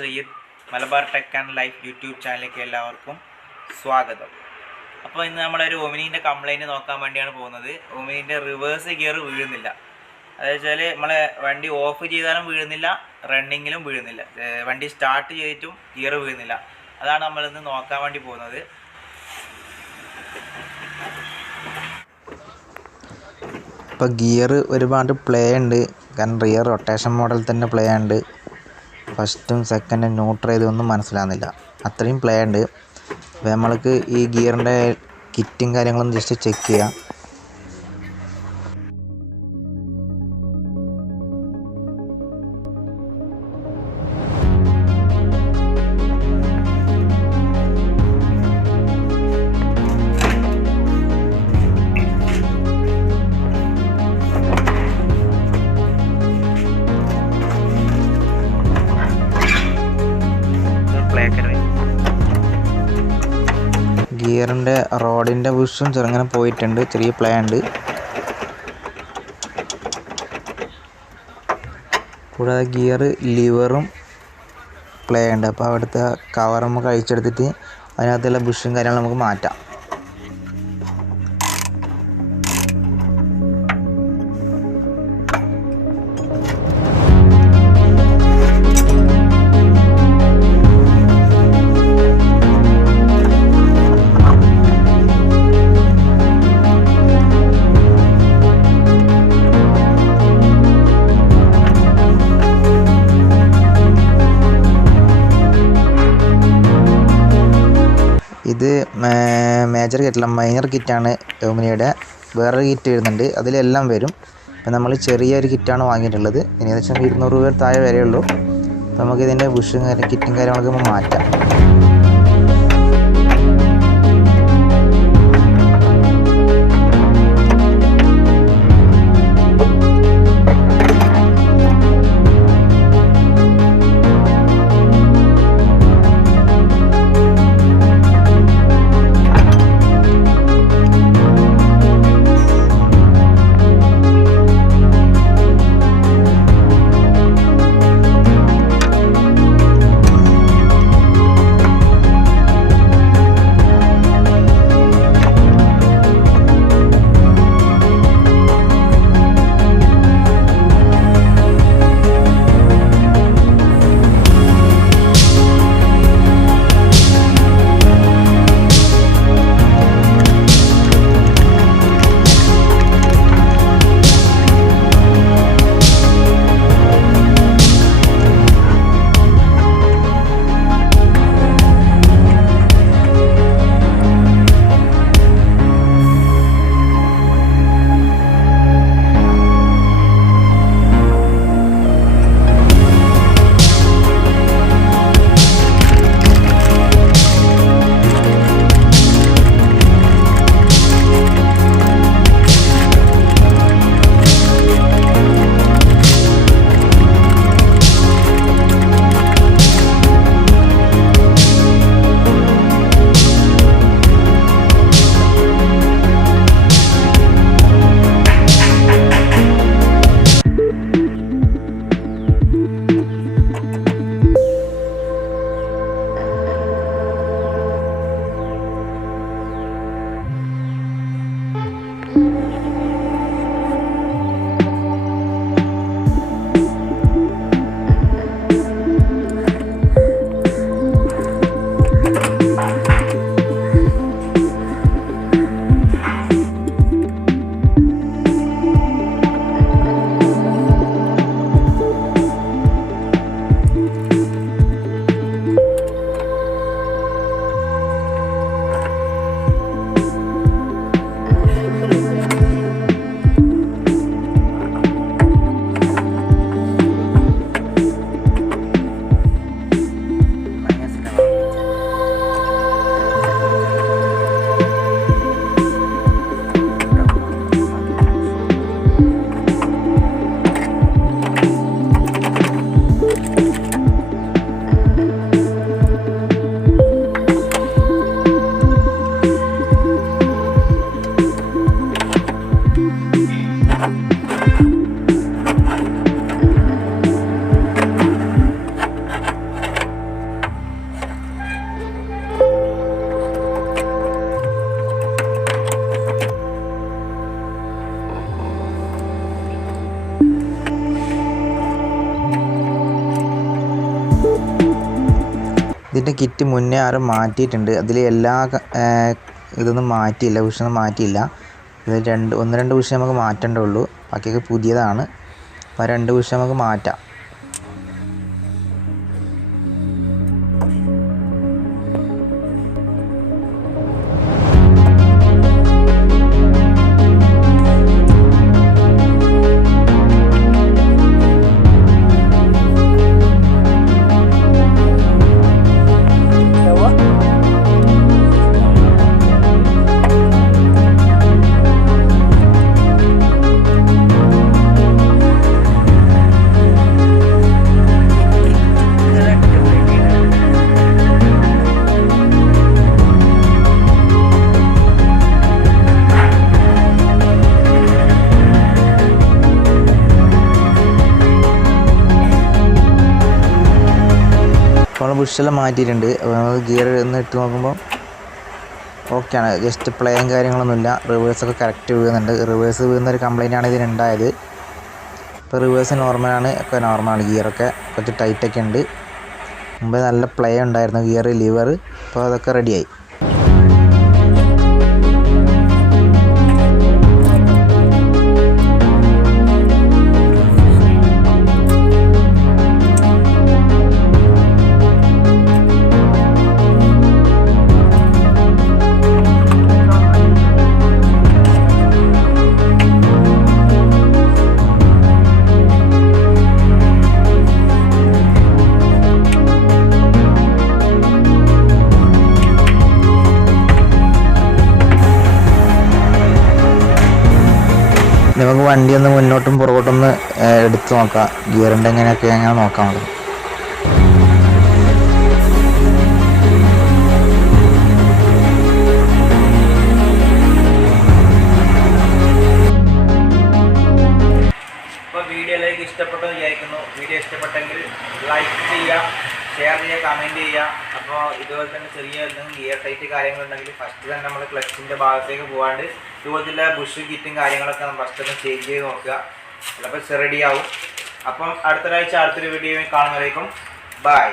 Sayyid Malabar tech and life YouTube ചാനലിലേക്ക് എല്ലാവർക്കും സ്വാഗതം. അപ്പോൾ ഇന്ന് നമ്മളൊരു ഒമിനീൻ്റെ കംപ്ലൈൻറ്റ് നോക്കാൻ വേണ്ടിയാണ് പോകുന്നത്. ഒമിനീൻ്റെ റിവേഴ്സ് ഗിയർ വീഴുന്നില്ല. അതെന്ന് വെച്ചാൽ നമ്മളെ വണ്ടി ഓഫ് ചെയ്താലും വീഴുന്നില്ല, റണ്ണിങ്ങിലും വീഴുന്നില്ല, വണ്ടി സ്റ്റാർട്ട് ചെയ്തിട്ടും ഗിയർ വീഴുന്നില്ല. അതാണ് നമ്മളിന്ന് നോക്കാൻ വേണ്ടി പോകുന്നത്. ഇപ്പോൾ ഗിയർ ഒരുപാട് പ്ലേ ഉണ്ട്. കാരണം റിയർ റൊട്ടേഷൻ മോഡൽ തന്നെ പ്ലേ ഉണ്ട്. ഫസ്റ്റും സെക്കൻഡും ന്യൂട്രൽ ഇതൊന്നും മനസ്സിലാകുന്നില്ല, അത്രയും പ്ലേ ഉണ്ട്. അപ്പോൾ നമ്മൾക്ക് ഈ ഗിയറിൻ്റെ കിറ്റും കാര്യങ്ങളൊന്നും ജസ്റ്റ് ചെക്ക് ചെയ്യാം. ഗിയറിൻ്റെ റോഡിൻ്റെ ബുഷും ചെറുങ്ങനെ പോയിട്ടുണ്ട്, ചെറിയ പ്ലേ ഉണ്ട്. കൂടാതെ ഗിയർ ലിവറും പ്ലേ ഉണ്ട്. അപ്പോൾ അവിടുത്തെ കവർ നമുക്ക് അഴിച്ചെടുത്തിട്ട് അതിനകത്തുള്ള ബുഷും കാര്യങ്ങളും നമുക്ക് മാറ്റാം. ഇത് മേജർ കിറ്റല്ല, മൈനർ കിറ്റാണ്. ഒമിനിയുടെ വേറൊരു കിറ്റ് വരുന്നുണ്ട്, അതിലെല്ലാം വരും. അപ്പം നമ്മൾ ചെറിയൊരു കിറ്റാണ് വാങ്ങിയിട്ടുള്ളത്. ഇനി ഏകദേശം 200 രൂപ താഴെ വരെയുള്ളൂ. അപ്പോൾ നമുക്കിതിൻ്റെ ബുഷും കിറ്റും കാര്യങ്ങളൊക്കെ മാറ്റാം. ഇതിൻ്റെ കിറ്റ് മുന്നേ ആരും മാറ്റിയിട്ടുണ്ട്. അതിൽ എല്ലാ ഇതൊന്നും മാറ്റിയില്ല, ബുഷൊന്നും മാറ്റിയില്ല. ഇത് ഒന്ന് രണ്ട് ബുഷ് നമുക്ക് മാറ്റേണ്ടുള്ളൂ, ബാക്കിയൊക്കെ പുതിയതാണ്. അപ്പോൾ 2 ബുഷ് നമുക്ക് മാറ്റാം. നമ്മൾ ബുഷെല്ലാം മാറ്റിയിട്ടുണ്ട്. അപ്പോൾ നമ്മൾ ഗിയർ ഒന്ന് ഇട്ട് നോക്കുമ്പോൾ ഓക്കെയാണ്. ജസ്റ്റ് പ്ലേയും കാര്യങ്ങളൊന്നുമില്ല. റിവേഴ്സൊക്കെ കറക്റ്റ് വീഴുന്നുണ്ട്. റിവേഴ്സ് വീഴുന്നൊരു കംപ്ലൈൻറ്റാണ് ഇതിനുണ്ടായത്. ഇപ്പോൾ റിവേഴ്സ് നോർമലാണ്, ഒക്കെ നോർമലാണ്. ഗിയറൊക്കെ കുറച്ച് ടൈറ്റൊക്കെ ഉണ്ട്. മുമ്പ് നല്ല പ്ലേ ഉണ്ടായിരുന്നു ഗിയർ, ലിവർ. അപ്പോൾ അതൊക്കെ റെഡിയായി. നമുക്ക് വണ്ടി ഒന്ന് മുന്നോട്ടും പുറകോട്ടൊന്ന് എടുത്ത് നോക്കാം. ഗിയറിൻ്റെ എങ്ങനെയൊക്കെ അങ്ങനെ നോക്കാം നമുക്ക്. ഇപ്പോൾ വീഡിയോയിലേക്ക് ഇഷ്ടപ്പെട്ടെന്ന് വിചാരിക്കുന്നു. വീഡിയോ ഇഷ്ടപ്പെട്ടെങ്കിൽ ലൈക്ക് ചെയ്യുക, ഷെയർ ചെയ്യുക, കമൻറ്റ് ചെയ്യുക. അപ്പോൾ ഇതുപോലെ തന്നെ ചെറിയ എന്തെങ്കിലും ഗിയർ ടൈറ്റ് കാര്യങ്ങളുണ്ടെങ്കിൽ ഫസ്റ്റ് തന്നെ നമ്മൾ ക്ലച്ചിൻ്റെ ഭാഗത്തേക്ക് പോകാണ്ട് ഇതുപോലത്തെ ബുഷ് കിറ്റും കാര്യങ്ങളൊക്കെ നമ്മൾ ഫസ്റ്റ് ഒന്ന് ചേഞ്ച് ചെയ്ത് നോക്കുക. ചിലപ്പോൾ റെഡിയാവും. അപ്പം അടുത്തൊരാഴ്ച അടുത്തൊരു വീഡിയോയിൽ കാണുന്നവരേക്കും ബൈ.